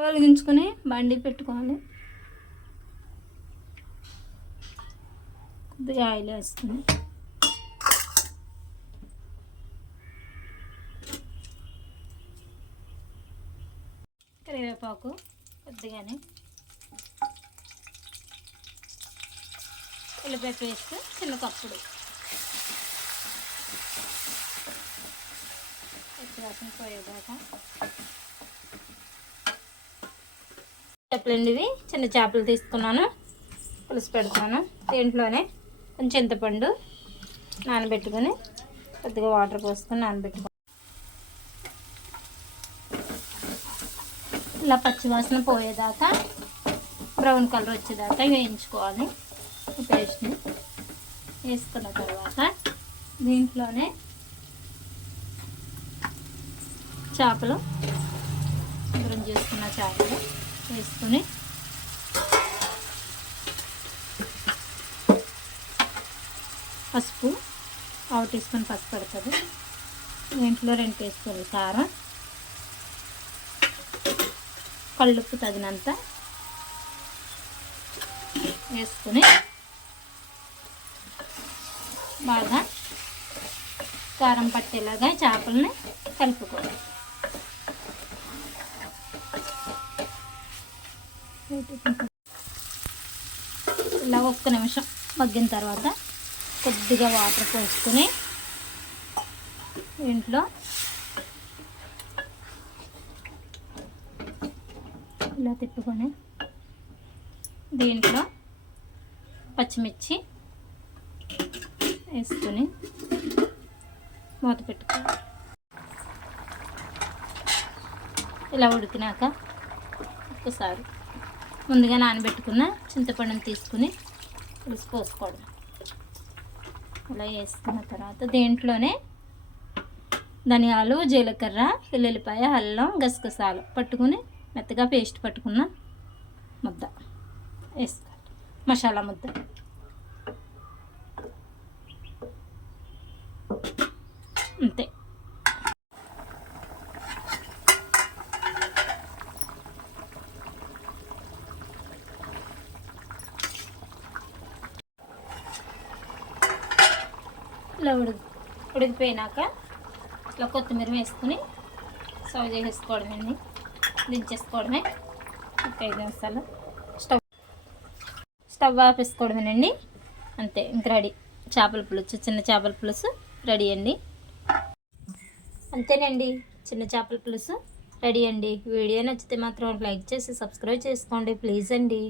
వెలిగించుకొని బండి పెట్టుకోవాలి. కొద్దిగా ఆయిల్ వేస్తుంది కరివేపాకు కొద్దిగానే. ఉల్లిపాయ పేస్ట్ చిన్న కప్పుడు. పచ్చివాసన పోయేదాకా చేపలండి ఇవి. చిన్న చేపలు తీసుకున్నాను. పులుసు పెడతాను దీంట్లోనే కొంచెం చింతపండు నానబెట్టుకొని కొద్దిగా వాటర్ పోసుకొని నానబెట్టుకో ఇలా పచ్చివాసన పోయేదాకా బ్రౌన్ కలర్ వచ్చేదాకా వేయించుకోవాలి. పేస్ట్ని వేసుకున్న తర్వాత దీంట్లోనే చేపలు. శుభ్రం చేసుకున్న చేపలు వేసుకొని పసుపు పావు టీ స్పూన్ పసుపు పడుతుంది. దీంట్లో రెండు టీ స్పూన్లు కారం. కళ్ళుప్పు తగినంత వేసుకుని బాగా కారం పట్టేలాగా చేపలని కలుపుకోవాలి. ఇలా ఒక్క నిమిషం మగ్గిన తర్వాత కొద్దిగా వాటర్ పోసుకొని ఇంట్లో ఇలా తిప్పుకొని దీంట్లో పచ్చిమిర్చి వేసుకొని మూత పెట్టుకోవాలి. ఇలా ఉడికినాక ఒక్కసారి ముందుగా నానబెట్టుకున్న చింతపండుని తీసుకుని పులుసు పోసుకోవడం. అలా వేసుకున్న తర్వాత దేంట్లోనే ధనియాలు జీలకర్ర వెల్లుల్లిపాయ అల్లం గసగసాలు పట్టుకుని మెత్తగా పేస్ట్ పట్టుకున్న ముద్ద వేసుకోవాలి. మసాలా ముద్ద. అంతే. ఇలా ఉడికి ఉడికిపోయినాక ఇట్లా కొత్తిమీర వేసుకుని సర్వ్ చేసేసుకోవడమండి దించేసుకోవడమే. ఒక ఐదు నిమిషాలు స్టవ్ స్టవ్ ఆపేసుకోవడమేనండి. అంతే ఇంక రెడీ. చేపల పులుసు చిన్న చేపల పులుసు రెడీ అండి. అంతేనండి చిన్న చేపల పులుసు రెడీ అండి. వీడియో నచ్చితే మాత్రం లైక్ చేసి సబ్స్క్రైబ్ చేసుకోండి ప్లీజ్ అండి.